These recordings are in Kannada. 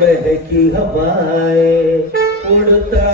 महकी हवाएं उड़ता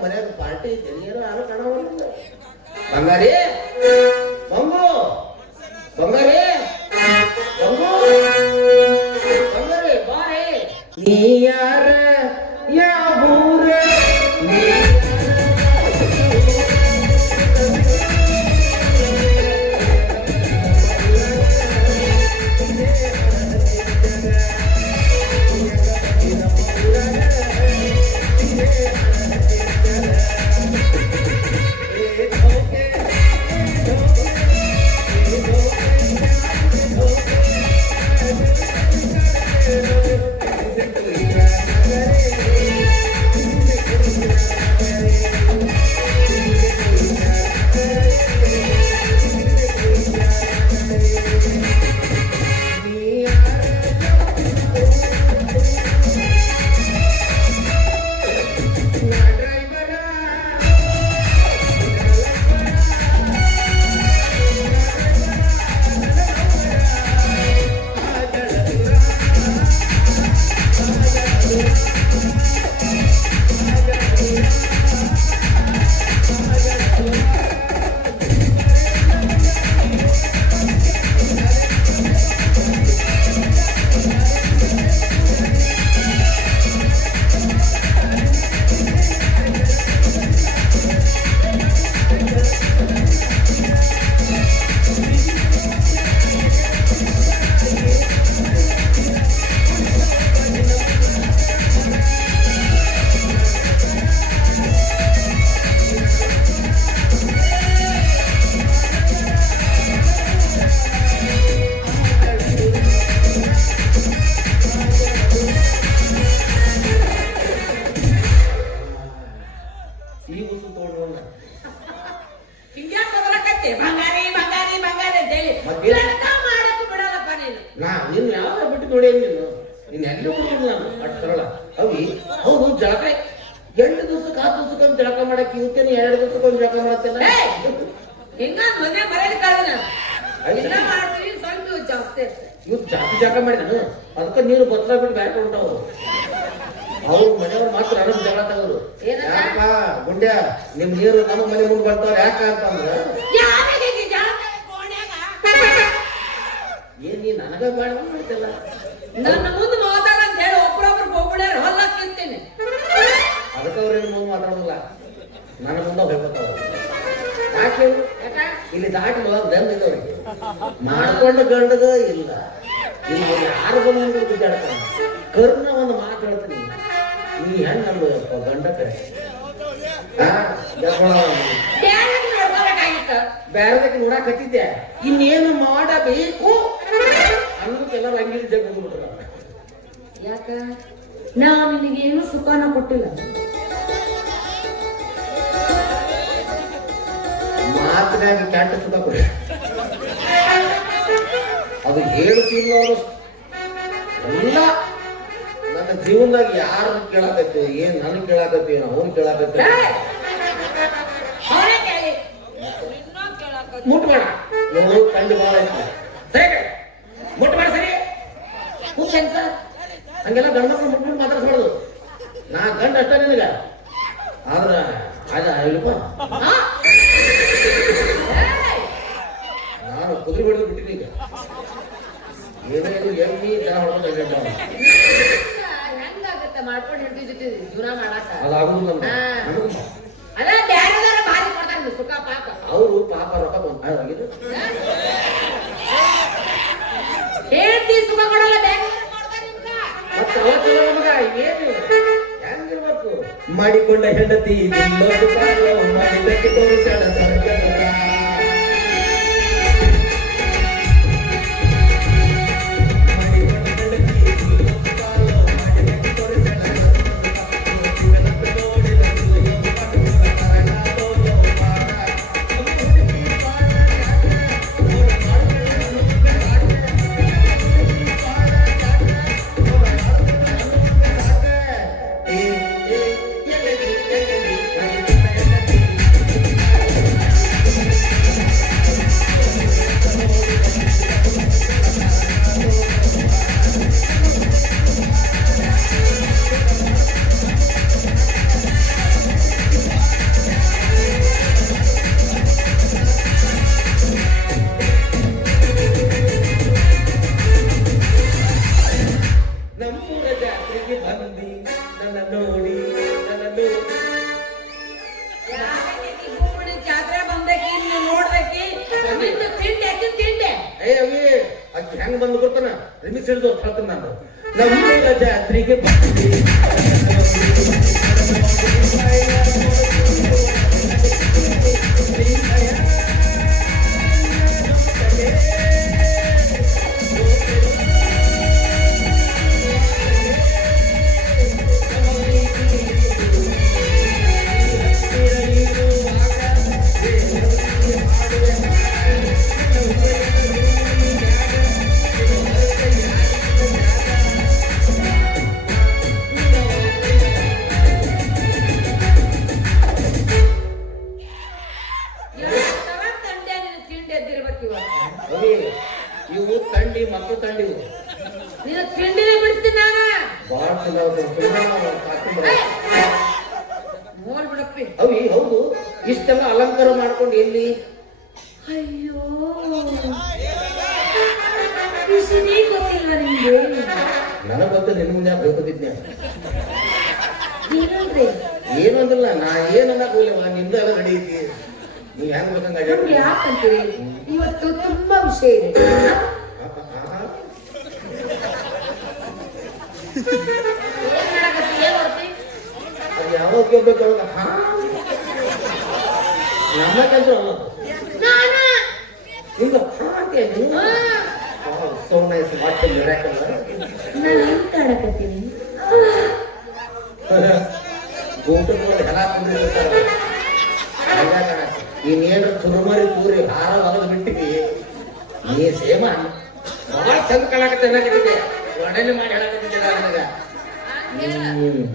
ಮರ್ಯಾದ ಪಾರ್ಟಿ ಜನಿಯರು ಯಾರು ಕಾಣವಲ್ಲ ಬಂಗಾರಿ ಬಂಗು ಬಂಗಾರಿ ಬಂಗು ಬಂಗಾರಿ ಬಾರೆ ನೀ ಯಾರ ಯಾವ ಊರ ನೀನು ಯಾವ ಬಿಟ್ಟು ನೋಡಿ ನೀನು ಎಲ್ಲಿ ಹೋಗಿಲ್ಲ ನಾನು ಅಷ್ಟು ಸರಳ ಅವಿ ಹೌದು ಜಳಕ 8 ದಿವಸಕ್ಕೆ 10 ದಿವಸಕ್ಕೊಂದು ಜಳಕ ಮಾಡಕ್ಕೆ ಇವತ್ತೇನೆ 2 ದಿವಸಕ್ಕೊಂದು ಜಳಕ ಮಾಡತ್ತೇನ ಹೆಂಗ ಮನೆ ಮರ್ಯಾದೆ ಕಾಳನ ಎಲ್ಲ ಮಾಡ್ತೀವಿ ಸ್ವಲ್ಪ ಜಾಸ್ತಿ ಇವತ್ತು ಜಾಸ್ತಿ ಜಳಕ ಮಾಡಿ ನಾನು ಅದಕ್ಕೆ ನೀರು ಬದಲ ಬಿಟ್ಟು ಬ್ಯಾಕ್ ಹೊಂಟವು ಅವ್ರ ಮನೆಯವ್ರು ಮಾತ್ರ ಆರಾಮ್ ಜಗಳ ತಗೋರು ಯಾಕ ಗುಂಡ್ಯ ನಿಮ್ ನೀರು ನಮ್ಮ ಮನೆ ಮುಂದೆ ಬರ್ತಾವ್ರ ಯಾಕ ಅಂತಂದ್ರ ಏನ್ ನೀ ನನಗ ಬೇಡ ಮಾಡ್ತಿಲ್ಲ ನನ್ನ ಮುಂದೆ ಮಾತಾಡ ಅಂತ ಹೇಳಿ ಒಬ್ಬರೊಬ್ರು ಬೋಬಳ್ಯಾರ ಹೊಲ್ಲಕ್ಕಿರ್ತೇನೆ ಅದಕ್ಕೆ ಅವ್ರೇನು ಮುಂದೆ ಮಾತಾಡೋದಿಲ್ಲ ನನ್ನ ಮುಂದೆ ಹೋಗ್ಬೇಕಾವ ಯಾಕೆ ಇಲ್ಲಿ ದಾಟಿ ದಂದಿದವ್ರಿಗೆ ಮಾಡ್ಕೊಂಡ ಗಂಡದ ಇಲ್ಲ ಇಲ್ಲಿ ಯಾರು ಬಂದು ಬಿದ್ದಾಡ್ತಾನೆ ಕರ್ನ ಒಂದು ಮಾತು ಹೇಳ್ತೀನಿ ನೀ ಹೆಂಗ್ ಅನ್ಬೋದಪ್ಪ ಗಂಡ ಕರೆ ಬೇರೆದಕ್ಕೆ ನೋಡಾಕತ್ತಿದ್ದೆ ಇನ್ನೇನು ಮಾಡಬೇಕು ಅನ್ನೋಕ್ಕೆಲ್ಲ ರಂಗಿಲಿ ಜಗ ಬಿಟ್ರ ಯಾಕ ನಾವು ನಿನಗೇನು ಸುಖನ ಕೊಟ್ಟಿಲ್ಲ ಮಾತಿನಾಗಿ ಕೆಟ್ಟ ಸುಖ ಕೊಡಿ ಅದು ಹೇಳ್ತಿಲ್ಲ ಎಲ್ಲ ನನ್ನ ಜೀವನದಾಗ ಯಾರು ಕೇಳಾಕತ್ತೀವಿ ಏನ್ ನನಗ್ ಕೇಳಾಕತ್ತೀವಿ ಅವ್ನು ಕೇಳಾಕತ್ತೀವಿ ಮುಟ್ಬೇಡ ಇವರು ಕಂಡು ಭಾಳ ಐತಿ ಸರಿ ಮುಟ್ಟು ಮಾಡಿ ಸರಿ ಕೂತೇನ್ ಸರ್ ಹಂಗೆಲ್ಲ ಗಂಡ ಮಕ್ಕಳು ಮುಟ್ಬಿಟ್ಟು ಮಾತಾಡ್ಸ್ಬಾರ್ದು ನಾ ಗಂಡ ಅಷ್ಟೇ ನಿನಗ ಆದ್ರ ಅದ ಇಲ್ಲಪ್ಪ ನಾನು ಕುದುರೆ ಬಿಡೋದು ಬಿಟ್ಟಿನಿ ಈಗ ಏನೇನು ಎಮ್ಮಿ ಜನ ಹೊಡ್ಕೊಂಡು ಹೆಂಗಾಗತ್ತ ಮಾಡ್ಕೊಂಡು ಹಿಡ್ದು ಜೊತೆ ಜೀವನ ಮಾಡಾಕ ಅದಾಗುದಿಲ್ಲ ಅದ ಬ್ಯಾರೆದಾರ ಭಾರಿ ಕೊಡ್ತಾರ ಸುಖ ಪಾಪ ಅವರು ಪಾಪ ರೊಕ್ಕ ಬಂದು ಹೇಳ್ತಿ ಸುಖ ಕೊಡಲ್ಲ ಮತ್ತೆ ಅವತ್ತಿನ ನಮಗ ಏನು ಹೆಂಗಿರ್ಬೇಕು ಮಾಡಿಕೊಂಡ ಹೆಂಡತಿ ಮಾಡಿದ್ದಕ್ಕೆ ತೋರಿಸಾಳ ಜಾತ್ರೆ ಬಂದಕ್ಕೆ ನೋಡ್ದಕ್ಕೆ ತಿಂಡೆ ಹೆಂಗ್ ಬಂದು ಬರ್ತಾನ ರಿಮಿಕ್ಸ್ ಹಿಡಿದು ಹೇಳ್ತೀನಿ ನಾನು ನಮ್ಮೂರ ಜಾತ್ರೆಗೆ ಬಂದಿ ಇವು ತಂಡಿ ಮಕ್ಕಳು ತಂಡಿ ನೀನು ತಿಂಡಿನೇ ಬಿಡ್ತೀನಿ ನಾನು ಬಾಳ ಚಲೋ ನೋಡ್ ಬಿಡಪ್ಪಿ ಅವಿ ಹೌದು ಇಷ್ಟೆಲ್ಲ ಅಲಂಕಾರ ಮಾಡ್ಕೊಂಡು ಎಲ್ಲಿ ಅಯ್ಯೋ ವಿಷಯನೇ ಗೊತ್ತಿಲ್ವ ನಿಮ್ಗೆ ನನಗ್ ಬಂದು ನಿನ್ನ ಮುಂದೆ ಬೇಕದಿದ್ದೆ ಏನಂದ್ರೆ ಏನು ಅಂದಿಲ್ಲ ನಾ ಏನನ್ನ ಹೋಗ್ಲಿವ ನಿಂದ ಎಲ್ಲ ನಡೆಯುತ್ತಿ ನೀವ್ ಹೆಂಗ್ ಬೇಕಂಗ ನಮ್ಗೆ ಯಾಕಂತೀರಿ ಇವತ್ತು ತುಂಬಾ ವಿಷಯ ಇದೆ ಅದು ಯಾವಾಗ ಕೇಳ್ಬೇಕು ನಮ್ಮಕ್ಕಂತೂ ಅಲ್ಲ ನಿಮ್ಗೆ ಸೋ ನೈಸ್ ವಾಚ್ ಮಿರಾಕಲ್ ನಾನು ಹೆಂಗ್ ಕಾಣಕತ್ತೀನಿ ಗೋಟುಗಳು ಎಲ್ಲ ಕುಂದಿರ್ತಾರೆ ಇನ್ನೇನು ಚುರುಮರಿ ತೂರಿ ಹಾರ ಹೊಲದ ಬಿಟ್ಟಿವಿ ನೀ ಸೇಮ ಭಾಳ ಚಂದ ಕಾಣಕತ್ತೆ ಏನಾಗತ್ತಿದೆ ವರ್ಣನೆ ಮಾಡಿ ಹೇಳಕತ್ತಿದ್ದ ನನಗ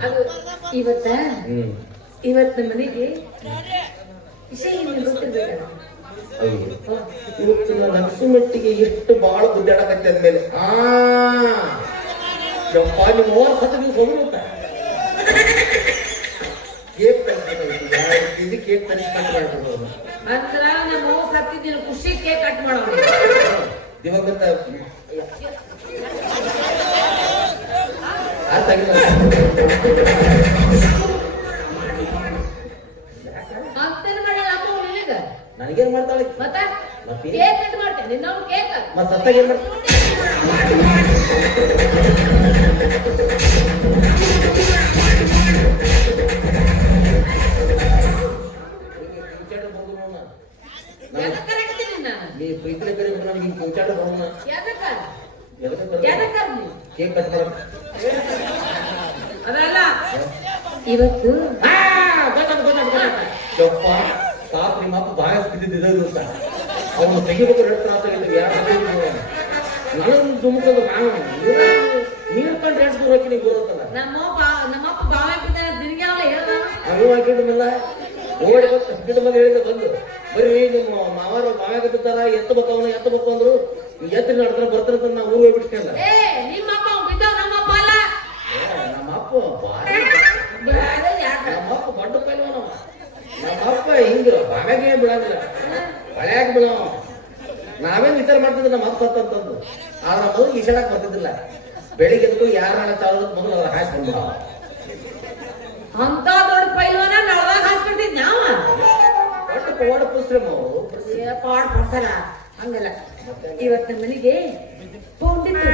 ಅದು ಇವತ್ತ ಮನೆಗೆ ವಿಷಯ ಗೊತ್ತಿರ್ಬೇಕಲ್ಲ ಇವತ್ತಿನ ನರಸಿಂಹಟ್ಟಿಗೆ ಎಷ್ಟು ಬಹಳ ಗುದ್ದಾಡಕತ್ತೆ ಅಂದ್ಮೇಲೆ ಯಪ್ಪ ನಿಮ್ಮ ಓರ್ ಸತ ನೀವು ಹೋಗುತ್ತ ಕೇಕ್ ತರಿಸ್ಬೇಕಾಗಿತ್ತು ಕೇಕ್ ತರಿಸ್ಕೊಂಡು ಮಾಡ್ಬೋದು ಅಂದ್ರ ನಮ್ಮ ಸತ್ತಿದ್ದೀನಿ ಖುಷಿ ಕೇಕ್ ಕಟ್ ಮಾಡೋದು ದಿವಂಗತ ನನಗೇನ್ ಮಾಡ್ತಾಳೆ ಮತ್ತೆ ಕೇಕ್ ಕಟ್ ಮಾಡ್ತೇನೆ ನಿನ್ನವ್ರು ಕೇಕ್ ಮತ್ತೆ ಸತ್ತಾಗ ಏನ್ ನೀ ಪ್ರೀತಿಯ ಕಡೆ ನನಗೆ ಪೌಚಾಡ ಬರೋಣ ಕೇಕ್ ಕಟ್ ಮಾಡ ಅದಲ್ಲ ಇವತ್ತು ಯಪ್ಪ ಪಾಪ ನಿಮ್ಮಪ್ಪ ಬಾಯ ಬಿದ್ದಿದ್ದ ದಿವಸ ಅವನು ತೆಗಿಬೇಕು ಹೇಳ್ತಾ ಯಾರು ನನಗೆ ದುಮ್ಕದು ನೀರು ಕಂಡು ಎಷ್ಟು ದೂರ ಹಾಕಿ ನೀವು ಬರುತ್ತಲ್ಲ ನಮ್ಮಪ್ಪ ಬಾವ ಬಿದ್ದಾನೆ ದಿನಗೆ ಅವಳ ಹೇಳ್ದ ಅವು ಹಾಕಿದ್ದಲ್ಲ ಓಡಿ ಬಂದು ಗಿಡ ಮಗ ಹೇಳಿದ ಬಂದು ಬರೀ ನಿಮ್ಮ ಮಾವ್ಯಾಗ ಬಿದ್ದಾರ ಎತ್ತಬೇಕು ಅಂದ್ರು ಎತ್ತಿ ನಡ್ತಾರ ಬರ್ತಾರ ನಾ ಊರು ಹೋಗ್ಬಿಡ್ತೇಲ್ಲ ಏ ನಿಮ್ಮಪ್ಪ ಬಿದ್ದಾವ ನಮ್ಮಪ್ಪ ಅಲ್ಲ ನಮ್ಮಪ್ಪ ಬೇರೆ ಯಾಕ ನಮ್ಮಪ್ಪ ದೊಡ್ಡ ಪೈಲ್ವಾನವ ನಮ್ಮಪ್ಪ ಹಿಂಗ ಬಾವ್ಯಾಗೆ ಬೀಳಂಗಿಲ್ಲ ಹೊಳ್ಯಾಗ ಬೀಳವ ನಾವೇನ್ ವಿಚಾರ ಮಾಡ್ತಿದ್ವಿ ನಮ್ಮ ಅಪ್ಪ ಅಂತಂದು ಆದ್ರ ನಮ್ಮ ಊರಿಗೆ ಈಶಾಡಕ್ ಬರ್ತಿದ್ದಿಲ್ಲ ಬೆಳಿಗ್ಗೆ ಎದ್ದು ಯಾರ ಚಾಲದ ಮೊದಲು ಅವ್ರ ಹಾಕಿ ಬಂದ್ಬಿಡವ ಅಂತ ದೊಡ್ಡ ಪೈಲ್ವಾನ ನಳದಾಗ ಹಾಸ್ಬಿಟ್ಟಿದ್ ನಾವ ದೊಡ್ಡ ಪವಾಡ ಪುಸ್ತ್ರಮ್ಮ ಅವರು ಪಾಡ್ ಪ್ರಸಾರ ಹಂಗಲ್ಲ ಇವತ್ತಿನ ಮನೆಗೆ ಪೌಂಡಿತ್ತು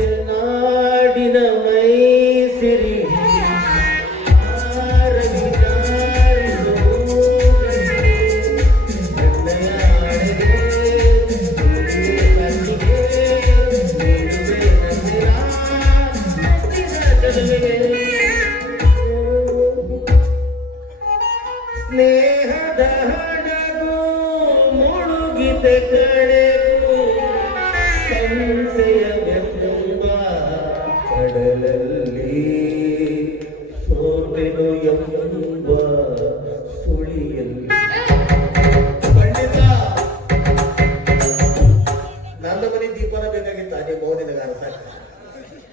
ಮಲೆನಾಡಿನ ಮೈ ಸಿರಿ ಸ್ನೇಹದ ಹಡಗು ಮುಳುಗಿದ ಕಡೆಗೂ ಸಂಶಯವೆಂಬ ಕಡಲಲ್ಲಿ ಸೋತೆನು ಎಂಬ ಸುಳಿಯಲ್ಲಿ ಖಂಡಿತ ನನ್ನ ಮನೆ ದೀಪನ ಬೇಕಾಗಿತ್ತು ಅದೇ ಮೌನಿನ ಅರ್ಥ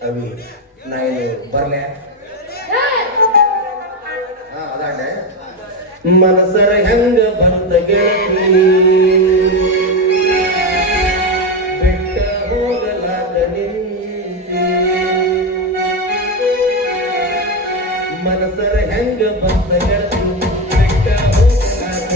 ಅವಿ ನಾ ಏನು ಬರ್ಲೆ ಅದಾಂಡೆ ಮನಸರ ಹೆಂಗ ಬಂದ ಗೆಳತಿ ಬೆಟ್ಟ ಹೋಗಲಾಗ ನಿಂತಿ ಮನಸರ ಹೆಂಗ ಬಂದ ಗೆಳತಿ ಬೆಟ್ಟ ಹೋಗಲಾಗ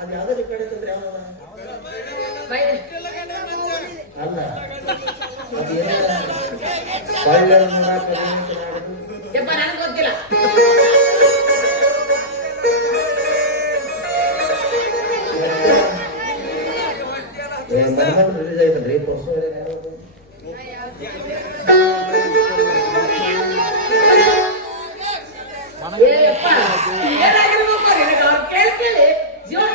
ಅದು ಯಾವ್ದಾರ ಈ ಕಡೆ ತಂದ್ರೆ ಯಾವ ಅಲ್ಲ ಅದೇನ ಒಳ್ಳೆ ಯಪ್ಪ ನನಗೆ ಗೊತ್ತಿಲ್ಲ ರಿಲೀಸ್ ಆಯ್ತಂದ್ರಿ ಪರ್ಸು ಏಯಪ್ಪ ಏನಾಗಿರ್ಬೇಕು ನಿನಗೆ ಅವ್ರು ಕೇಳಿ ಜೀವನ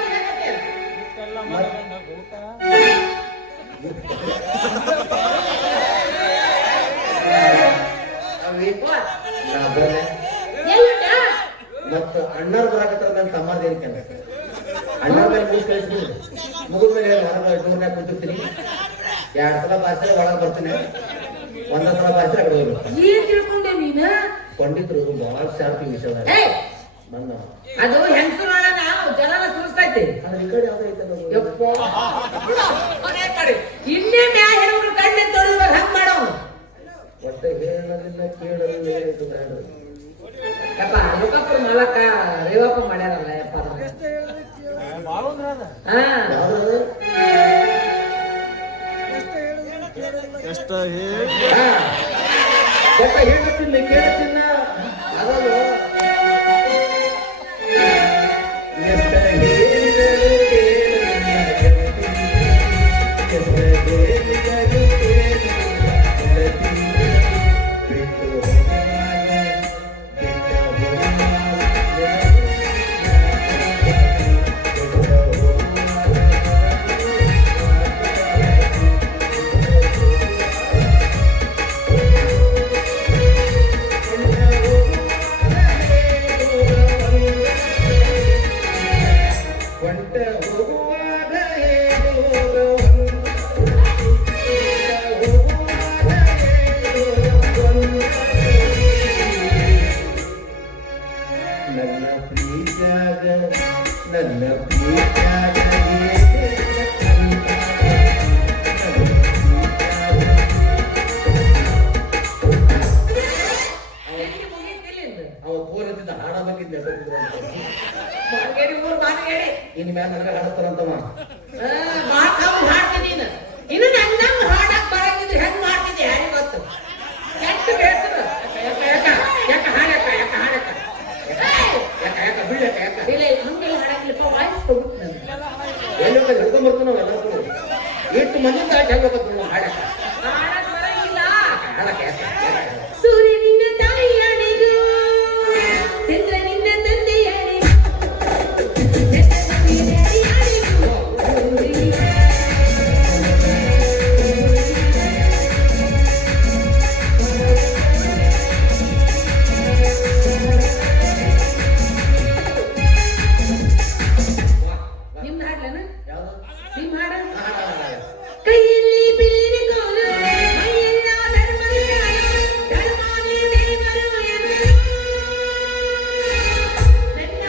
ಮತ್ತ ಅಣ್ಣಾರ್ ಬರಾಕತ್ತಾರ ನನ್ನ ತಮ್ಮರ್ದ ಏನಕ್ಕೆ ಅಣ್ಣಾರ ಮೇಲೆ ಮೂಸ್ ಕಳಿಸ್ತೀನಿ ಮುಗಿದ ಮೇಲೆ ಹೊರಗೆ ಡೋರ್ನಾಗ ಕೂತಿರ್ತೀನಿ 2 ಸಲ ಬಾರಿಸಿದ್ರೆ ಒಳಗೆ ಬರ್ತೀನಿ 1 ಸಲ ಬಾರಿಸಿದ್ರೆ ಕಡೆ ಹೋಗ್ಬೇಕು ಏನ್ ತಿಳ್ಕೊಂಡೆ ನೀನು ಕೊಂಡಿದ್ರು ಬಹಳ ಶಾರ್ಪ್ ವಿಷಯದಾಗ ಏಯ್ ಬಂದ ಅದು ಹೆಂಗಸರು ಜನನ ಸುರಿಸ್ತೈತಿ ಆದ್ರೆ ಈ ಕಡೆ ಯಾವ್ದು ಐತಲ್ಲ ಯಪ್ಪ ಇನ್ನೇ ಮ್ಯಾ ಹೆಣ್ಮಕ್ಳು ಕಣ್ಣೆ ತೊಳೆದು ಹಂಗ್ ಮಾಡೋನು ಒಟ್ಟೆ ಹೇಳಲಿಲ್ಲ ಕೇಳಲಿಲ್ಲ ಏನಾಯ್ತು ಬ್ರಾಂಡ್ ಯಪ್ಪ ಲೋಕಪ್ಪರ ಮಾಲಕ ರೇವಪ್ಪ ಮಾಡ್ಯಾರಲ್ಲ ಯಪ್ಪ ಹಾ ಎಷ್ಟ ಹೇಳಿ ಹೇಳುತ್ತಿಲ್ಲ ಕೇಳುತ್ತಿಲ್ಲ ಅದಲ್ಲ ನನ್ನ ನನಗ ಹಾಡ್ತಾರಂತವ ಮಾತಾವ್ ಹಾಡ್ತೀನಿ ನೀನು ಇನ್ನು ನಂಗ್ ಹಾಡಕ್ ಬರಂಗಿದ್ರೆ ಹೆಂಗ್ ಮಾಡ್ತಿದ್ದೆ ಯಾರಿಗೆ ಗೊತ್ತು ಕೆಟ್ಟ ಬೇಸರ ಯಾಕ ಹಾಡಕ್ಕ ಇಲ್ಲ ಹಂಗೆಲ್ಲ ಹಾಡಕ್ಲಿಪ್ಪ ವಾಯ್ಸ್ ಹೋಗುತ್ತೆ ಎಲ್ಲಿ ಹಿಡ್ಕೊಂಡ್ ಬರ್ತೀವಿ ನಾವು ಎಲ್ಲರೂ ಎಷ್ಟು ಮಂದಿ ದಾಟಿ ಹೆಂಗೋಗ್ಬೇಕು ನಾವು ಹಾಡಕ್ಕ ಹಾಡಕ್ ಬರಂಗಿಲ್ಲ ಹಾಡಕ್ಕ ಸೂರ್ಯ ನಿನ್ನ ತಾಯಿಯಾಣಿಗೂ ಚಂದ್ರ ನಿನ್ನ ತಂದೆಯಾಣಿಗೂ ನಿಮ್ದು ಹಾಡ್ಲೇನ ಯಾವ್ದು ನಿಮ್ ಹಾಡ ಹಾಡ ಕೈಯಲ್ಲಿ ಬಿಲ್ಲಿನ ಕೋಲು ಮೈಯೆಲ್ಲ ಧರ್ಮದ ಶಾಲು ಧರ್ಮನೇ ದೇವರು ಎನ್ನುವರು. ನನ್ನ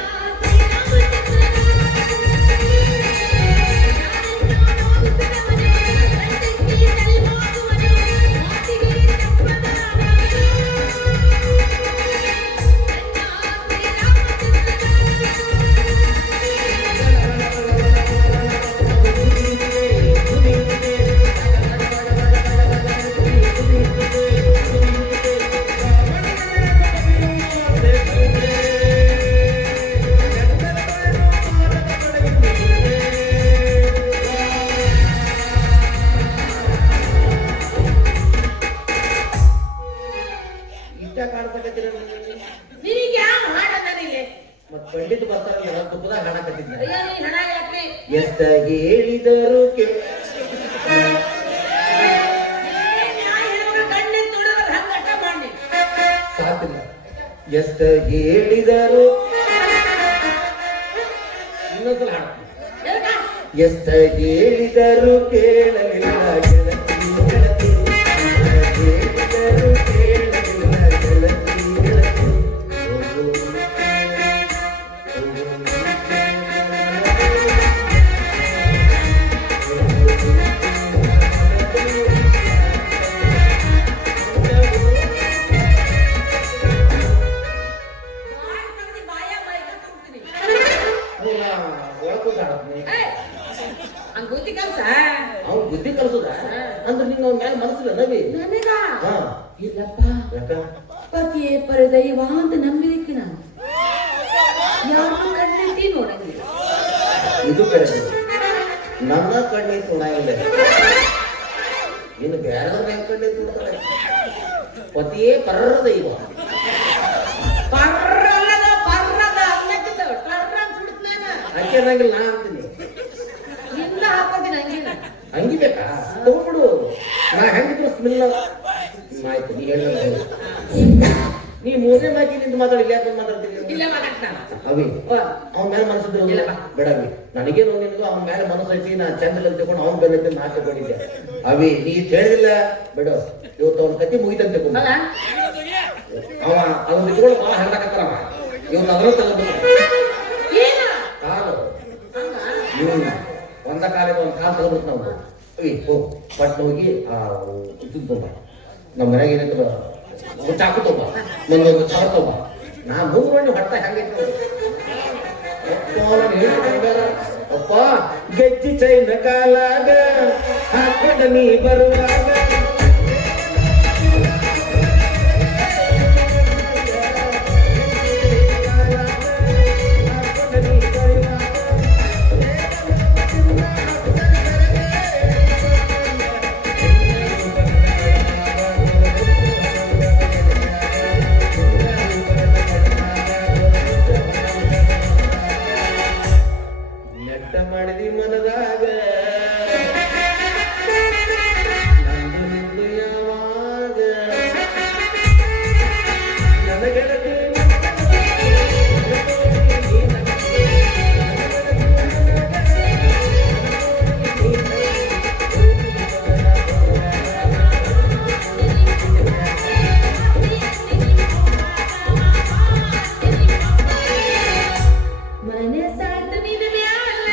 ಇಷ್ಟ ಕಾಡ್ಸಕತ್ತೀರ ನಿನಗೆ ಯಾವ ಹಾಡದಾನಿಲ್ಲಿ ಮತ್ ಪಂಡಿತ್ ಬರ್ತಾರಲ್ಲ ತುಪ್ಪದಾಗ ಹಾಡಕತ್ತಿದ್ದ ಅಯ್ಯೋ ನೀ ಹಣ ಯಾಕ್ರಿ ಎಷ್ಟ ಹೇಳಿದರು ಕಣ್ಣೆ ನೋಡೋದ್ರ ಹಂಗ ಅಟ್ಟ ಮಾಡಿ ಸಾಕಿಲ್ಲ ಎಷ್ಟ ಹೇಳಿದರು ಇನ್ನೊಂದ್ಸಲ ಹಾಡ್ತೀನಿ ಎಷ್ಟ ಹೇಳಿದರು ಕೇಳಲಿಲ್ಲ ಗೆಳತಿ ಗೆಳತಿ ಹೇಳಿದರು ಕೇಳಲಿಲ್ಲ ಗೆಳತಿ ಗೆಳತಿ ಬುದ್ಧಿ ಕೆಲಸ ಅವ್ನು ಬುದ್ಧಿ ಕಲ್ಸುದ ಅಂದ್ರೆ ನಿಂಗೆ ಅವ್ನ ಮ್ಯಾಲ ಮನಸ್ಸಿಲ್ಲ ನವಿ ನನಗ ಹಾ ಇಲ್ಲಪ್ಪ ಯಾಕ ಪತಿಯೇ ಪರದೈವ ಅಂತ ನಂಬಿದಕ್ಕೆ ನಾನು ಯಾರನ್ನು ಕಂಡಿದ್ದಿ ನೋಡಂಗಿಲ್ಲ ಇದು ಕರೆ ನನ್ನ ಕಣ್ಣಿ ತುಣಾಗಿಲ್ಲ ಇನ್ನು ಬೇರೆಯವ್ರ ಹೆಂಗ್ ಕಣ್ಣಿ ತುಳ್ತಾಳೆ ಪತಿಯೇ ಪರ್ರ ದೈವ ಪರ್ರಲ್ಲದ ಪರ್ರದ ಅಲ್ಲಕ್ಕಿದ್ದ ಪರ್ರ ಸುಡ್ತಾನ ಅಕ್ಕಿ ಅನ್ನಂಗಿಲ್ಲ ನಾ ಅಂತೀನಿ ನಿಂದ ಹಾಕೋದಿನ ಹಂಗಿನ ಅಂಗಿ ಬೇಕಾ ತಗೊಂಡ್ಬಿಡು ನಾ ಹೆಂಗಿದ್ರು ಸ್ಮೆಲ್ ಆಯ್ತು ನೀ ಹೇಳ ನೀ ಮೂರನೇ ಮಾತಿ ನಿಂತು ಮಾತಾಡಿ ಯಾಕೆ ಮಾತಾಡ್ತೀನಿ ಇಲ್ಲ ಮಾತಾಡ್ತಾನ ಅವಿ ಅವನ ಮೇಲೆ ಮನಸ್ಸಿದ್ರು ಬೇಡವಿ ನನಗೇನು ನಿನಗೂ ಅವನ ಮೇಲೆ ಮನಸ್ಸು ಐತಿ ನಾ ಚಂದ ತಗೊಂಡು ಅವ್ನ ಬೆನ್ನೈತಿ ನಾ ತಗೊಂಡಿದ್ದೆ ಅವಿ ನೀ ಹೇಳಿಲ್ಲ ಬಿಡು ಇವತ್ತು ಅವನ ಕತಿ ಮುಗಿತಂತ ತಗೊಂಡು ಅಲ್ಲ ಅವ ಅದನ್ನ ಇಟ್ಕೊಂಡು ಭಾಳ ಹರಿದಾಕತ್ತಾರವ ಇವತ್ತು ಅದ್ರ ತಗೊಂಡ್ಬಿಟ್ಟು ಏನ ಕಾಲು ಹಂಗ ಒಂದ ಕಾಲಕ್ಕೆ ಒಂದು ಕಾಲು ತಗೊಂಡ್ಬಿಟ್ಟು ನಾವು ಅವಿ ಹೋಗಿ ಪಟ್ನ ಹೋಗಿ ಇದು ತೊಂಬ ನಮ್ಮ ಮನೆಗೆ ಏನಂತ ಚಾಕು ತೊಂಬ ಒಂದೊಂದು ಚವ ತೊಂಬ ನಾ ಮೂರು ಹೊಟ್ಟ ಹೆಂಗೈತಿ ಅಪ್ಪ ಗೆಜ್ಜಿ ಚೈನ ಕಾಲಾಗ ಹಾಕೊಂಡ ನೀ ಬರುವಾಗ ನೆಟ್ಟ ಮಾಡಿದಿ ಮನದಾಗ ನಂದು ನಿಂದು ಯಾವಾಗ ನನ್ನ ಗೆಳತಿ ಮನಸಾತ ನಿನ್ನ ಮ್ಯಾಲ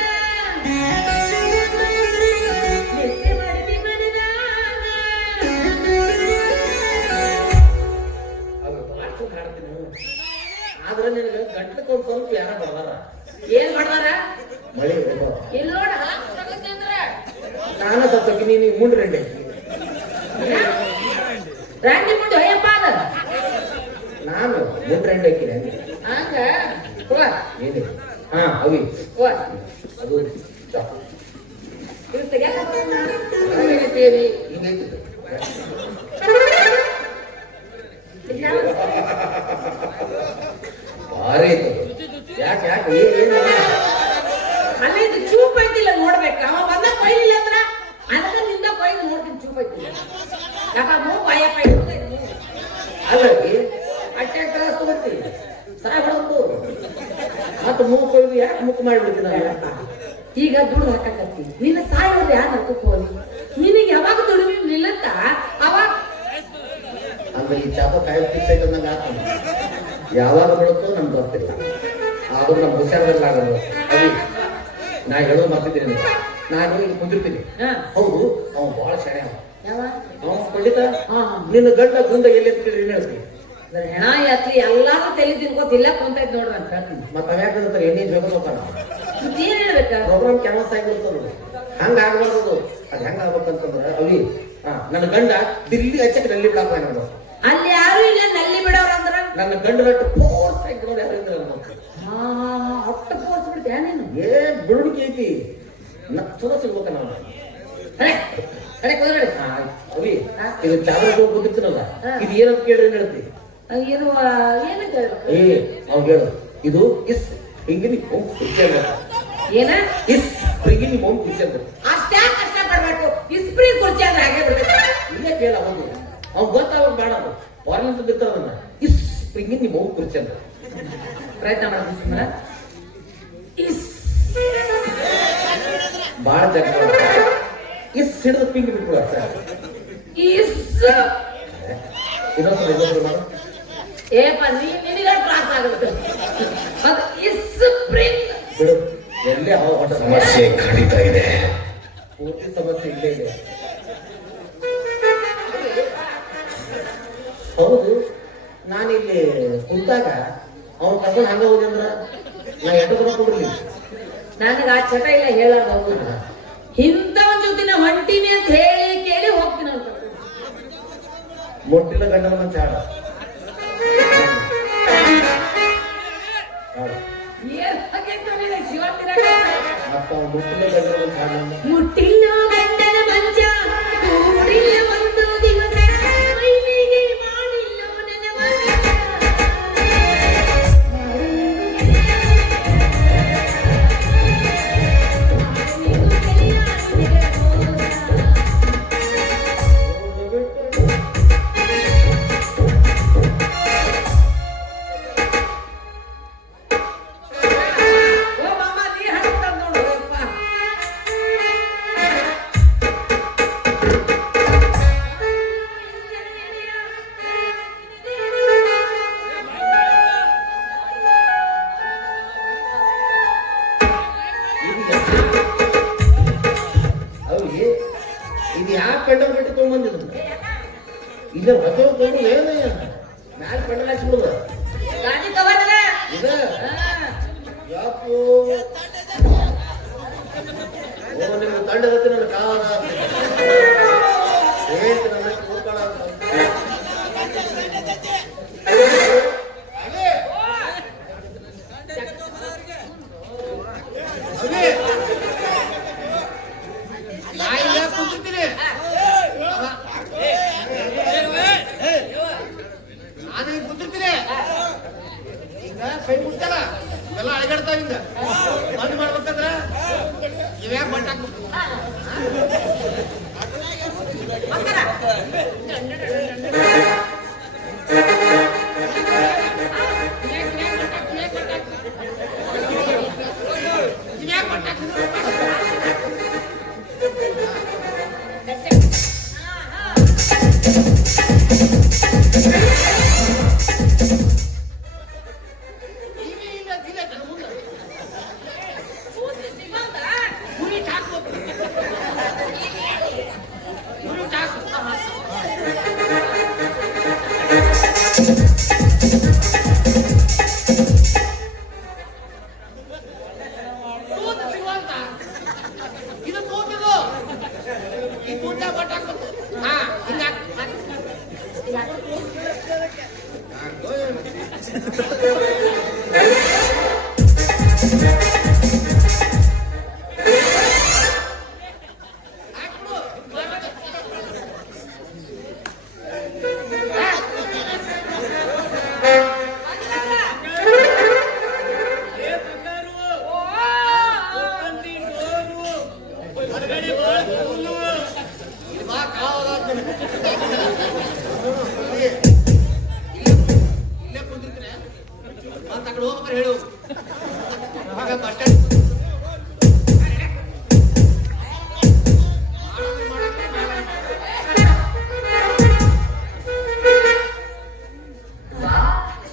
ಇಲ್ಲಿ ನೋಡ ಹಾಕ್ತಗತ್ತೆ ಅಂದ್ರ ನಾನು ಸತ್ತೋಗಿ ನೀನು ಮುಂಡು ರೆಂಡೆ ರಾಂಡಿ ಮುಂದೆ ಅಯ್ಯಪ್ಪ ಅದ ನಾನು ಮುಂಡು ರೆಂಡೆ ಹಾಕಿದೆ ಹಂಗ ಏನಿದೆ ಹಾ ಅವಿ ಅದು ಇವ್ ತೆಗ್ಯಾಕ ಹಿಂಗೈತಿ ಭಾರಿ ಐತದು ಯಾಕೆ ಯಾಕೆ ಏನು ಅಲ್ಲಿ ಇದು ಚೂಪ್ ಐತಿಲ್ಲ ನೋಡ್ಬೇಕು ಅವ ಬಂದ ಕೊಯ್ಲಿಲ್ಲ ಅಂದ್ರ ಅದಕ್ಕ ನಿಂದ ಕೊಯ್ದು ನೋಡ್ತೀನಿ ಚೂಪ್ ಐತಿಲ್ಲ ಯಾಕ ಮೂಗು ಅಯ್ಯಪ್ಪ ಅಲ್ಲಿ ಅಟ್ಟೆ ತ್ರಾಸ ತಗೋತಿ ಸಾಯ್ಬಿಡೋದು ಮತ್ತೆ ಮೂಗು ಕೊಯ್ದು ಯಾಕೆ ಮುಖ ಮಾಡಿಬಿಡ್ತೀನಿ ಈಗ ದುಡ್ಡು ಹಾಕಕತ್ತಿ ನಿನ್ನ ಸಾಯೋದು ಯಾರು ಹಾಕೋಲಿ ನಿನಗೆ ಯಾವಾಗ ದುಡಿಮೆ ನಿಲ್ಲತ್ತ ಅವಾಗ ಅಂದ್ರೆ ಈ ಚಾಪ ಕಾಯಿ ಕಿತ್ತೈತೆ ನಂಗೆ ಆಗ್ತದೆ ಯಾವಾಗ ಬರುತ್ತೋ ನಮ್ಗೆ ಗೊತ್ತಿಲ್ಲ ಆದ್ರೂ ನಮ್ಮ ಹುಷಾರದಲ್ಲಾಗಲ್ಲ ಅದು ನಾ ಹೇಳೋದು ಮರ್ತಿದ್ದೀನಿ ನಾನು ಈಗ ಕುಂದಿರ್ತೀನಿ ಹೌದು ಅವ್ನು ಬಹಳ ಶಾಣೆ ಅವನು ಖಂಡಿತ ನಿನ್ನ ಗಂಡ ಗುಂಡ ಎಲ್ಲಿ ಅಂತ ಕೇಳಿ ಹೇಳ್ತೀನಿ ಹೆಣ ಎತ್ಲಿ ಎಲ್ಲಾರು ತಲೆ ತಿನ್ಕೋತಿಲ್ಲ ಕುಂತೈತ್ ನೋಡ್ರಿ ಅಂತ ಹೇಳ್ತೀನಿ ಮತ್ತೆ ಅವ್ಯಾಕೆ ಎಣ್ಣೆ ಬೇಕು ನೋಡ್ತಾನ ಏನ್ ಹೇಳ್ಬೇಕ ಪ್ರೋಗ್ರಾಮ್ ಕ್ಯಾನ್ವಸ್ ಆಗಿರ್ತದ ಹಂಗ ಆಗ್ಬಾರ್ದು ಅದ್ ಹೆಂಗ ಆಗ್ಬೇಕಂತಂದ್ರ ಅವಿ ನನ್ನ ಗಂಡ ದಿಲ್ಲಿ ಹಚ್ಚಕ್ಕೆ ನಲ್ಲಿ ಬಿಡಾಕ ನೋಡು ಅಲ್ಲಿ ಯಾರು ಇಲ್ಲ ನಲ್ಲಿ ಬಿಡೋರ ಅಂದ್ರ ನನ್ನ ಗಂಡ ರಟ್ಟು ಫೋರ್ಸ್ ಆಗಿ ಬಿಡೋರು ಯಾರು ಇದ್ರ ಹೊಟ್ಟ ಪೋರ್ಸ್ ಬಿಡ್ತೀಯ ನೀನು ಏನ್ ಬಿಡುಣಿಕೆ ಐತಿ ಚಲೋ ಸಿಗ್ಬೇಕ ನಾವು ಕಡೆ ಕುದುರೆ ಅವಿ ಇದು ಚಾದ್ರ ಗೊತ್ತಿರ್ತೀನಲ್ಲ ಇದು ಏನಂತ ಕೇಳ್ರಿ ಹೇಳ್ತಿ ಏನು ಏನಂತ ಹೇಳ್ಬೇಕು ಏ ಅವ್ ಹೇಳು ಇದು ಇಸ್ ಹಿಂಗಿನಿ ಹೋಮ್ ಕುರ್ಚಿ ಏನ ಇಸ್ ಹಿಂಗಿನಿ ಹೋಮ್ ಕುರ್ಚಿ ಅಂತ ಅಷ್ಟೇ ಕಷ್ಟ ಪಡ್ಬೇಕು ಇಸ್ಪ್ರಿ ಕುರ್ಚಿ ಅಂದ್ರೆ ಹಾಗೆ ಬಿಡ್ಬೇಕು ಇಲ್ಲೇ ಕೇಳ ಅವನು ಅವ್ನು ಗೊತ್ತಾಗ ಬೇಡ ಅದು ಫಾರಿನ್ ಬಿಡ್ತಾರ ಇಸ್ ಹಿಂಗಿನಿ ಹೋಮ್ ಕುರ್ಚಿ ಅಂತ ಪ್ರಯತ್ನ ಮಾಡ್ತೀನಿ ಸುಮ್ಮನೆ ಬಾಳ ಜನ ಇಸ್ ಹಿಡಿದು ಪಿಂಗ್ ಬಿಟ್ಬಿಡ ಇನ್ನೊಂದು ಮಾಡು ಏಪ ನಿನಗ ಕ್ಲಾಸ್ ಆಗುತ್ತೆ ಅದು ಇಸ್ಪ್ರಿಂಗ್ ಬಿಡು ಎಲ್ಲೇ ಹೊಟ್ಟ ಸಮಸ್ಯೆ ಖಂಡಿತ ಇದೆ. ಪೂರ್ತಿ ಸಮಸ್ಯೆ ಇಲ್ಲೇ ಇದೆ. ಹೌದು ನಾನಿಲ್ಲಿ ಕುಂತಾಗ ಅವ್ನು ಕರ್ಕೊಂಡು ಹಂಗ ಹೋಗಿ ಅಂದ್ರ ನಾ ಎಟ್ಟು ಕೊಡ್ಲಿ ನನಗ ಆ ಚಟ ಇಲ್ಲ ಹೇಳೋದು ಹೌದು ಇಂಥವನ್ ಜೊತೆ ಹೊಂಟಿನಿ ಅಂತ ಹೇಳಿ ಕೇಳಿ ಹೋಗ್ತೀನಿ ಅಂತ ಮುಟ್ಟಿಲ್ಲ ಗಂಡನ ಮಂಚ ಹಾಡ ಮತ್ತ ಮುಟ್ಟಿಲ್ಲ ಗಂಡನ ಮಂಚ ಹಾಡ ಮುಟ್ಟಿಲ್ಲ ಗಂಡನ ಮಂಚ ಕೂಡಿಲ್ಲ ಒಂದು ದಿವಸ ಮೈಲಿಗೆ ಮಾಡಿಲ್ಲ ನನ್ನ ಮಗ ಇದು ಯಾಕೆ ಪೆಂಡಲ್ ಬಿಟ್ಟು ತಗೊಂಡ್ಬಂದಿದ್ರು ಇದು ಹೊಸ ತಗೊಂಡು ಏನು ಮ್ಯಾಲ ಪೆಂಡಲ್ ಹಾಕ್ಬಿಡುದು ಗಾಡಿ ತಗೊಂಡಲ್ಲ ಇದು ಯಾಕೋ ನಿಮ್ಗೆ ತಂಡದತ್ತೆ ನನ್ನ ಕಾಲ ಹೇಳ್ತೀನಿ ನನ್ನ ಕೂರ್ಕೊಳ್ಳ ಕೈ ಮುಟ್ತಲ್ಲ ಎಲ್ಲ ಅಳಗಾಡ್ತಾವ ಹಿಂಗ ಬಂದ್ ಮಾಡ್ಬೇಕಂದ್ರ ಇವ್ಯಾಗ ಬಟ್ ಹಾಕ್ಬೇಕು ಈ ಕೂಟ ಬಟ್ ಹಾಕ್ಬೇಕು. ಹಾ ಹಿಂಗ ಇಲ್ಲೇ ಕುಂದಿರ್ತೀರ ಮತ್ತ ಆ ಕಡೆ ಹೋಗ್ಬೇಕಾರೆ ಹೇಳು ಈಗ ಬಸ್ ಸ್ಟ್ಯಾಂಡ್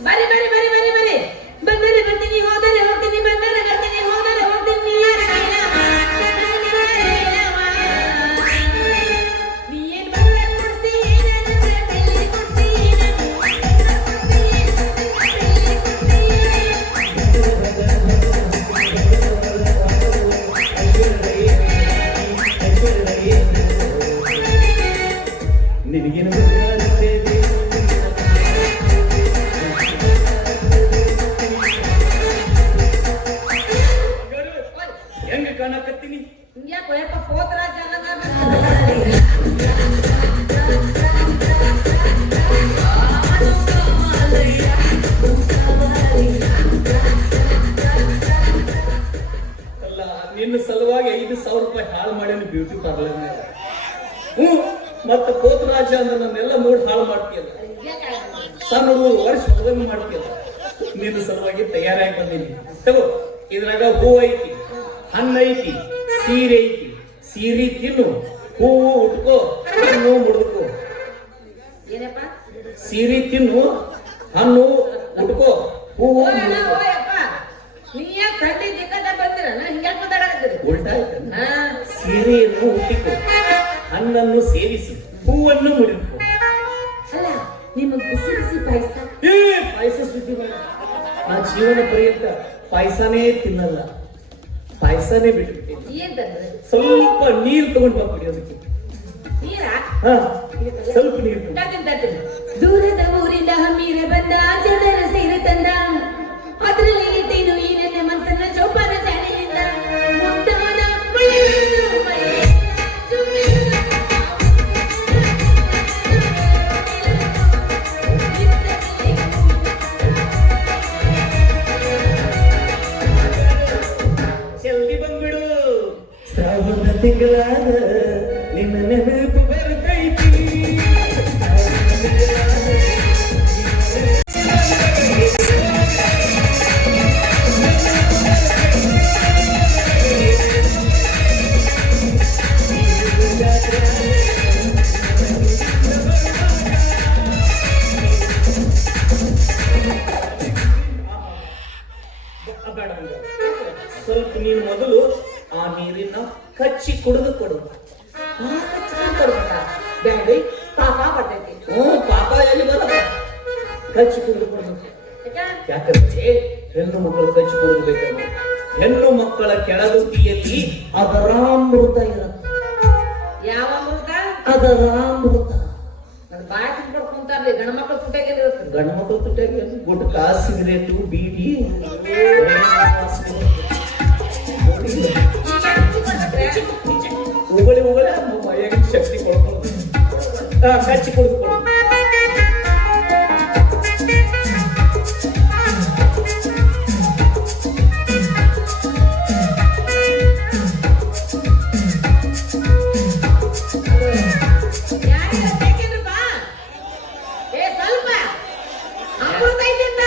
ಬರಿ ಬರಿ ಬರಿ ಬರಿ ಬರಿ ಬಂದರೆ ಬರ್ತೀನಿ ಹೋದರೆ ಹೋಗ್ತೀನಿ ಬಂದರೆ ಬರ್ತೀನಿ ಹೋದರೆ ಹೋಗ್ತೀನಿ ನೀ ಏನ್ ಬಂದರೆ ಕೊಡ್ತಿ ಏನೇನು ಕೊಡ್ತಿ ನಿನಗೇನು ಹೆಂಗ ಕಾಣಕತ್ತೀನಿ ಯಾಕೋ ಯಪ್ಪ ಪೋತರಾಜ ಅಲ್ಲ ನಿನ್ನ ಸಲುವಾಗಿ 5,000 ರೂಪಾಯಿ ಹಾಳು ಮಾಡ್ಯಾನ ಬ್ಯೂಟಿ ಪಾರ್ಲರ್ ಮತ್ತ ಪೋತರಾಜ ಅಂದ್ರೆ ನನ್ನೆಲ್ಲ ಮೂಡ್ ಹಾಳು ಮಾಡ್ತೀಯಲ್ಲ ಸಣ್ಣ ಹುಡುಗರು ವರ್ಷ ಮದುವೆ ಮಾಡ್ತೀಯಲ್ಲ ನಿನ್ನ ಸಲುವಾಗಿ ತಯಾರಾಗಿ ಬಂದೀನಿ ತಗೋ ಇದ್ರಾಗ ಹೂ ಐತಿ ಹಣ್ಣು ಐತಿ ಸೀರೆ ಐತಿ ಸೀರೆ ತಿನ್ನು ಹೂವು ಉಟ್ಕೋ ಹಣ್ಣು ಮುಡ್ಕೋ ಏನಪ್ಪ ಸೀರೆ ತಿನ್ನು ಹಣ್ಣು ಉಟ್ಕೋ ಹೂವು ಮುಡ್ಕೋ ನೀ ಯಾಕೆ ಥಂಡಿ ದಿಕ್ಕದ ಬಂದಿರಲ್ಲ ಹಿಂಗ್ಯಾಕೆ ಮಾತಾಡಕತ್ತೀರಿ ಉಲ್ಟಾ ಆಯ್ತಲ್ಲ ಸೀರೆಯನ್ನು ಉಟ್ಟಿಕೋ ಹಣ್ಣನ್ನು ಸೇವಿಸಿ ಹೂವನ್ನು ಮುಡಿಕೋ ಅಲ್ಲ ನಿಮಗ್ ಬಿಸಿ ಬಿಸಿ ಪಾಯಸ ಪಾಯಸ ಸುದ್ದಿ ಬೇಡ. ನಾ ಜೀವನ ಪರ್ಯಂತ ಪಾಯಸನೇ ತಿನ್ನಲ್ಲ ಪಾಯಸನೇ ಬಿಟ್ಬಿಟ್ಟಿನಿ ಏನ್ ತಂದ್ರೆ ಸ್ವಲ್ಪ ನೀರು ತಗೊಂಡ್ ಬಾ ಕುಡಿಯೋದಕ್ಕೆ ನೀರಾ ಹಾ ಸ್ವಲ್ಪ ನೀರು ತಗೊಂಡ್ ಬಾ. ತರ್ತೀನಿ. ದೂರದ ಊರಿಂದ ಹಮ್ಮೀರ ಬಂದ ಜನರ ಸೀರೆ ತಂದ ಅದ್ರಲ್ಲಿ ಇಟ್ಟೇನು ಈ ನನ್ನ ಮನಸ್ಸನ್ನ ಚೌಪಾನ ಜಾಣಿಯಿಂದ ಮುದ್ದಾದ ಮಳೆಯನ್ನು ಮಳೆಯ ಸುರಿಯುವ ಜಲ್ದಿ ಬಂದ್ಬಿಡು ಶ್ರಾವಣ ತಿಂಗಳಾದ ನಿನ್ನ ನೆನಪು ಬರ್ತೈತಿ ಬೇಡ ಬೇಡ. ಸ್ವಲ್ಪ ನೀನು ಮೊದಲು ಆ ನೀರಿನ ಕಚ್ಚಿ ಕುಡಿದು ಕೊಡು ಬ್ಯಾಡಿ ಪಾಪ ಬರ್ತೈತಿ ಪಾಪ ಎಲ್ಲಿ ಬರ ಕಚ್ಚಿ ಕುಡಿದು ಕೊಡ್ಬೇಕು ಯಾಕಂದ್ರೆ ಹೆಣ್ಣು ಮಕ್ಕಳು ಕಚ್ಚಿ ಕುಡಿದ್ಬೇಕಂದ್ರೆ ಹೆಣ್ಣು ಮಕ್ಕಳ ಕೆಳಗುತ್ತಿಯಲ್ಲಿ ಅದರಾಮೃತ ಇರುತ್ತೆ ಯಾವ ಅಮೃತ ಅದರಾಮೃತ ಅದು ಬಾಯಿ ತಿನ್ಕೊಂಡು ಕುಂತಾರ್ಲಿ ಗಂಡ ಮಕ್ಳು ಕುಟ್ಟಾಗ ಇರುತ್ತೆ ಗಂಡು ಮಕ್ಕಳು ತುಟ್ಟಾಗಿ ಗುಟ್ಕ ಸಿಗರೇಟು ಬೀಡಿ ಉಗುಳಿ ಉಗುಳಿ ಮೈಯಾಗಿ ಶಕ್ತಿ ಕೊಡ್ಕೊಂಡು ಕಚ್ಚಿ ಕುಡಿದುಕೊಂಡು ಯಾರಿಗಾರ ಬೇಕಿದ್ರಪ್ಪ? ಏ ಸ್ವಲ್ಪ ಅಮೃತ ಐತಿಂದ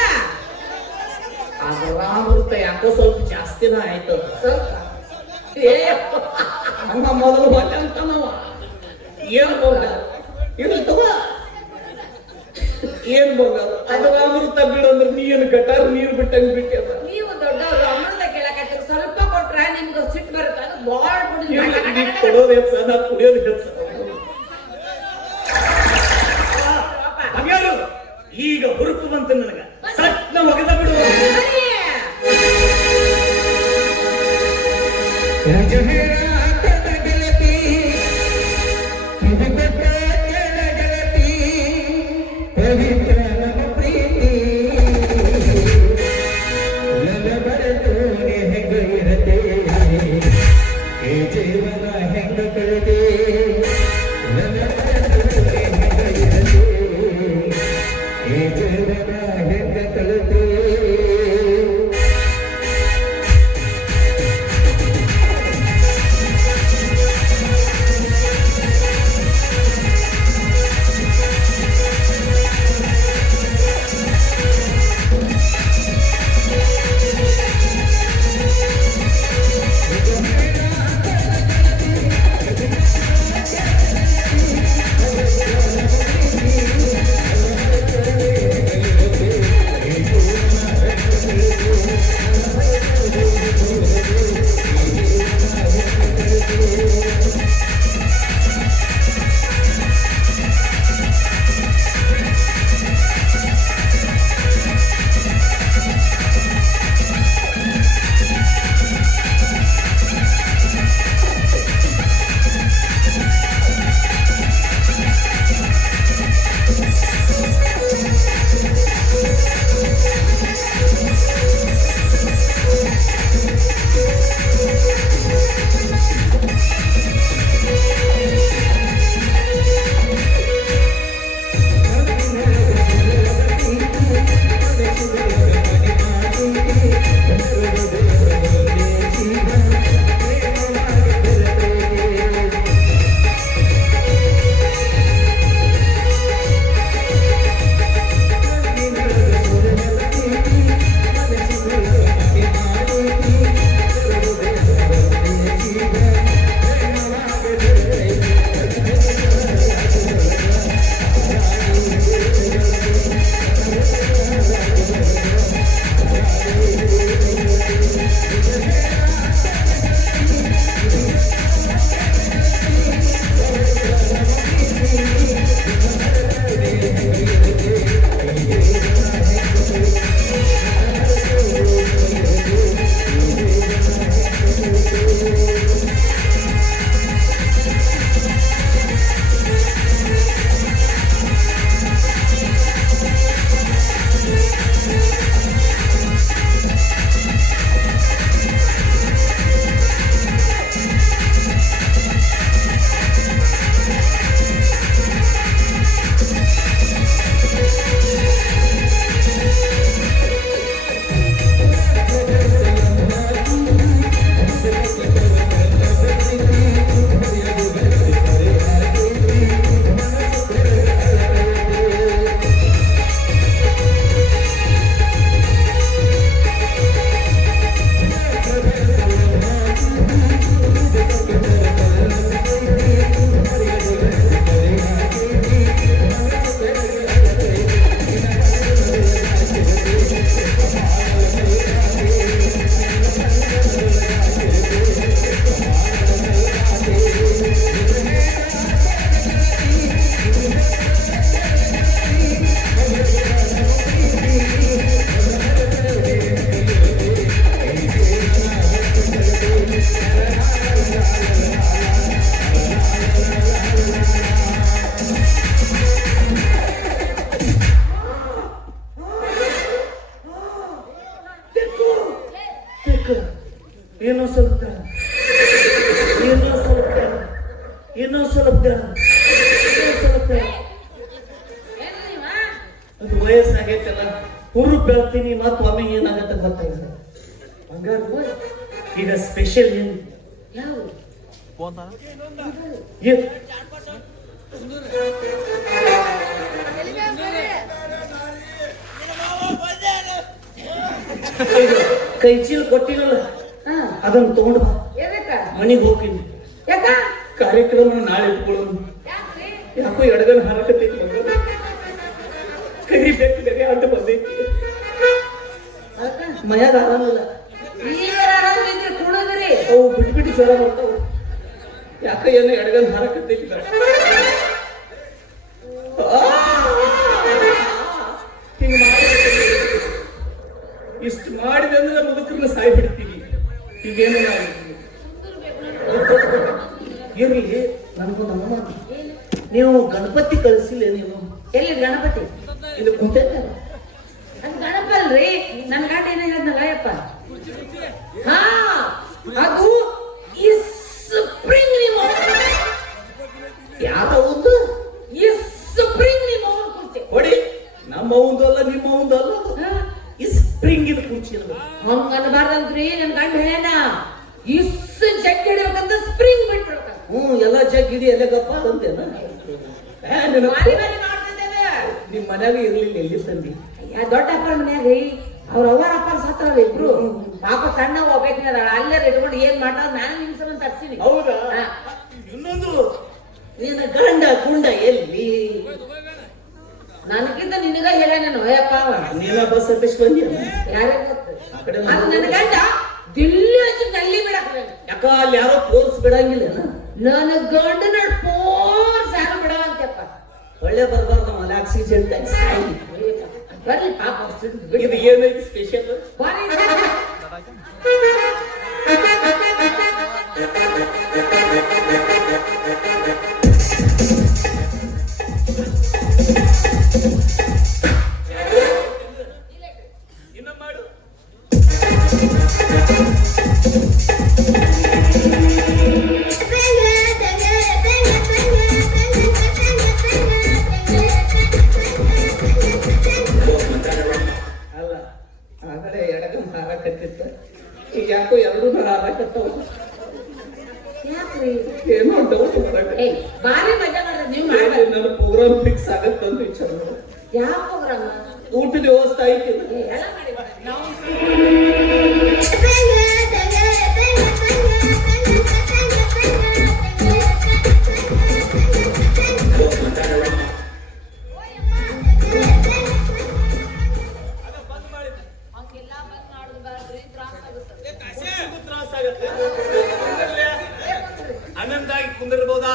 ಅದರಾಮೃತ ಯಾಕೋ ಸ್ವಲ್ಪ ಜಾಸ್ತಿನ ಆಯ್ತದ ಸ್ವಲ್ಪ ನಮ್ಮ ಮೊದಲು ಅಂತ ನಾವ ಏನ್ ಬೋಗ ಇದು ತಗೋ ಏನ್ ಬೋಗ ಅದರಾಮೃತ ಬಿಡಂದ್ರೆ ನೀನು ಗಟಾರ ನೀರು ಬಿಟ್ಟಂಗ್ ಬಿಟ್ಟದ ನೀವು ದೊಡ್ಡವರು ಅಮೃತ ಕೇಳಕತ್ತೀರಿ ಸ್ವಲ್ಪ ಕೊಟ್ರ ನಿಮ್ಗೆ ಸಿಟ್ಟು ಬರುತ್ತೆ ಅದು ಬಾಳ್ ಬಿಡಿ ಕೊಡೋದು ಹೆಚ್ಚ ನಾ ಕುಡಿಯೋದು ಹೆಚ್ಚ ಹಂಗಾರು ಈಗ ಹುರುಪು ಬಂತು ನನಗ ಸಟ್ನ ಒಗದ ಬಿಡು ಜೀವನ ಹೆಂಗ ಕಳೆದೆ ಈ ಜೀವನ ಹೆಂಗ ಕಳೆದೆ ಏನೋ ಸ್ವಲ್ಪ ಅದು ವಯಸ್ಸಾಗೈತಲ್ಲ ಹುರು ಬೆಳ್ತೀನಿ ಮತ್ತು ಒಮ್ಮೆ ಏನಾಗತ್ತೆ ಗೊತ್ತಾಗಿಲ್ಲ ಹಂಗಾರು ಈಗ ಸ್ಪೆಷಲ್ ಏನು ಕೈ ಚೀಲ ಕೊಟ್ಟಿರಲ್ಲ ಅದನ್ನ ತಗೊಂಡು ಬಾ ಮನೆಗೆ ಹೋಗ್ತೀನಿ ಕಾರ್ಯಕ್ರಮ ನಾಳೆ ಇಟ್ಕೊಳ್ಳೋದು ಯಾಕೋ ಎಡಗಲ್ ಹಾರಕತ್ತೈತಿ ಕೈ ಬೇಕು ಬೇರೆ ಅಂತ ಬಂದೈತಿ ಮನ್ಯಾಗ ಆರಾಮಿಲ್ಲ ಅವು ಬಿಟ್ಟು ಜ್ವರ ಬರ್ತಾವ ಯಾಕ ಏನೋ ಎಡಗಲ್ ಹಾರಕತ್ತೈತಿ ಹಿಂಗ ಇಷ್ಟು ಮಾಡಿದೆ ಅಂದ್ರೆ ಮುದುಕರನ್ನ ಸಾಯಿ ಬಿಡ್ತೀವಿ ಈಗೇನು ಇರ್ಲಿ ನನಗೊಂದು ಅನುಮಾನ ನೀವು ಗಣಪತಿ ಕಳಿಸಿಲ್ಲ ನೀವು ಎಲ್ಲಿ ಗಣಪತಿ ಇದು ಕುಂತೈತೆ ಅದು ಗಣಪ ಅಲ್ರಿ ನನ್ ಗಾಟ ಏನ ಹೇಳಿದ್ನಲ್ಲ ಯಪ್ಪ ಹಾ ಅದು ಇಸ್ ಕೂತಿದ್ದಿ ಎಲ್ಲಗಪ್ಪ ಅಂತೇನ ಬಾರಿ ಬಾರಿ ಮಾಡ್ತಿದ್ದೇವೆ. ನಿಮ್ ಮನ್ಯಾಗ ಇರ್ಲಿಲ್ಲ ಎಲ್ಲಿ ತಂದಿ ದೊಡ್ಡ ಅಪ್ಪನ ಮನ್ಯಾಗ ಅವ್ರ ಅವ್ವರ ಅಪ್ಪ ಸತ್ತರಲ್ಲ ಇಬ್ರು. ಪಾಪ ಸಣ್ಣ ಹೋಗ್ಬೇಕ ಅಲ್ಲೇ ಇಟ್ಕೊಂಡು ಏನ್ ಮಾಡ್ತಾರ ನಾನು ನಿಮ್ಸನ ತರ್ಸಿನಿ. ಹೌದಾ? ಇನ್ನೊಂದು ನಿನ್ನ ಗಂಡ ಗುಂಡ ಎಲ್ಲಿ? ನನಗಿಂತ ನಿನಗ ಹೇಳ್ಯಾನೇನು ಅಯ್ಯಪ್ಪ ಅವ. ನೀನ ಬಸ್ ಹತ್ತಿಸ್ ಬಂದಿ ಯಾರೇ ಗೊತ್ತು ಅದು ನನ್ನ ಗಂಡ ದಿಲ್ಲಿ ಹಚ್ಚಿ ತಲ್ಲಿ ಬಿಡಕ್ ಯಾಕ ಅಲ್ಲಿ ಯಾರೋ ಫೋರ್ಸ್ ಬಿಡಂಗಿಲ್ಲ ನನ್ನ ಗಂಡ ನೋಡ್ ಫೋರ್ಸ್ ಯಾರು ಬಿಡವಂತಪ್ಪ. ಒಳ್ಳೆ ಬರ್ಬಾರ್ದು ಮನೆ ಆಕ್ಸಿಡೆಂಟ್ ಬರ್ಲಿ ಪಾಪ ಇದು ಏನೈತಿ ಸ್ಪೆಷಲ್? ಇನ್ನ ಮಾಡು. ಅಲ್ಲ ಆಗಲೇ ಎಡಗಂ ಹಾರಕತ್ತಿತ್ತ, ಈಗ ಯಾಕೋ ಎರಡೂ ಹಾರಕತ್ತವ. ಯಾಕ್ರಿ ಏನೋ ಡೌಟ್ ಬರಕ. ಬಾರಿ ಮಜಾ ಮಾಡಿದ್ರೆ ನೀವು ಮಾಡಿ. ನನ್ನ ಪ್ರೋಗ್ರಾಮ್ ಫಿಕ್ಸ್ ಆಗತ್ತಂತ ವಿಚಾರ ಮಾಡು. ಯಾವ ಪ್ರೋಗ್ರಾಮ್? ಊಟದ ವ್ಯವಸ್ಥೆ ಐತಿ ಎಲ್ಲ ಮಾಡಿ ನಾವು ಆನಂದಾಗಿ ಕುಂದಿರ್ಬೋದಾ?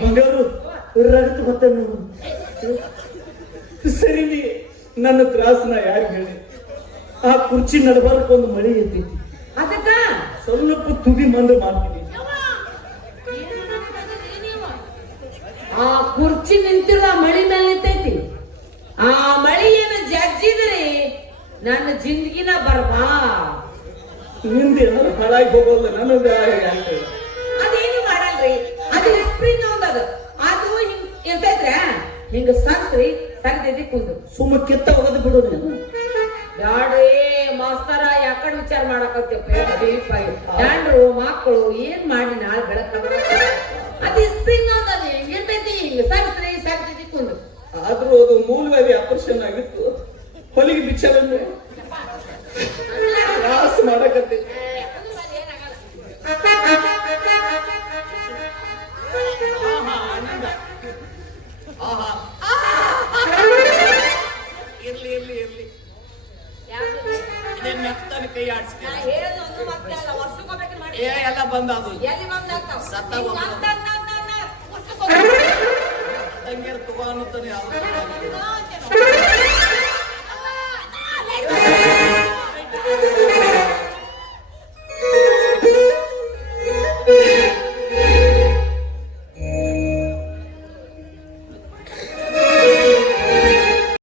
ಬಂಗಾರು ರಗತ್ ಮತ್ತೆ ಸರಿ ನನ್ನ ತ್ರಾಸನ ಯಾರು ಹೇಳಿ? ಆ ಕುರ್ಚಿ ನಡಬಾರಕ್ ಒಂದು ಮಳಿ ಐತಿ, ಅದಕ್ಕ ಸ್ವಲ್ಪ ತುದಿ ಮಂದ ಮಾಡ್ತೀನಿ. ಆ ಕುರ್ಚಿ ನಿಂತಿರೋ ಮಳಿ ಮೇಲೆ ನಿಂತೈತಿ. ಆ ಮಳಿ ಏನು ಜಜ್ಜಿದ್ರಿ ನನ್ನ ಜಿಂದಗಿನ ಬರ್ಬಾ. ನಿಂದ ಏನಾದ್ರು ಹಾಳಾಗಿ ಹೋಗೋಲ್ಲ ನನಗ ಯಾಕೆ? ಅದೇನು ಮಾಡಲ್ರಿ, ಅದು ಸ್ಪ್ರಿಂಗ್ ಅದು ಅದು ಹಿಂಗ್ ಇರ್ತೈತ್ರ, ಹಿಂಗ ಸತ್ರಿ ಸರಿದೈತಿ ಕುಂದು ಸುಮ್ಮ ಕಿತ್ತ ಹೋಗೋದು ಬಿಡು ನೀನು. ಬ್ಯಾಡ್ರಿ ಮಾಸ್ತರ ಯಾಕಡೆ ವಿಚಾರ ಮಾಡಕತ್ತಪ್ಪ. ಯಾಂಡ್ರು ಮಕ್ಕಳು ಏನ್ ಮಾಡಿ ನಾಳೆ ಬೆಳಕ ಅದು ಸ್ಪ್ರಿಂಗ್ ಅದು ಇರ್ತೈತಿ, ಹಿಂಗ ಸರಿಸ್ರಿ ಸರಿದೈತಿ ಕುಂದು. ಆದ್ರೂ ಅದು ಮೂಲವಾಗಿ ಆಪರೇಷನ್ ಆಗಿತ್ತು, ಹೊಲಿಗೆ ಬಿಚ್ಚವನ್ನು ತ್ರಾಸ ಮಾಡಕತ್ತೆ. ಇರ್ಲಿ ಇರ್ಲಿ ಇರ್ಲಿ, ಇದೇ ಮೆತ್ತನ ಕೈ ಆಡಿಸ್ತೀನಿ. ಏ ಎಲ್ಲ ಬಂದ ಅದು ಸತ್ತ ತಂಗಿಯರ್ ತಗೋ ಅನ್ನುತ್ತಾನೆ.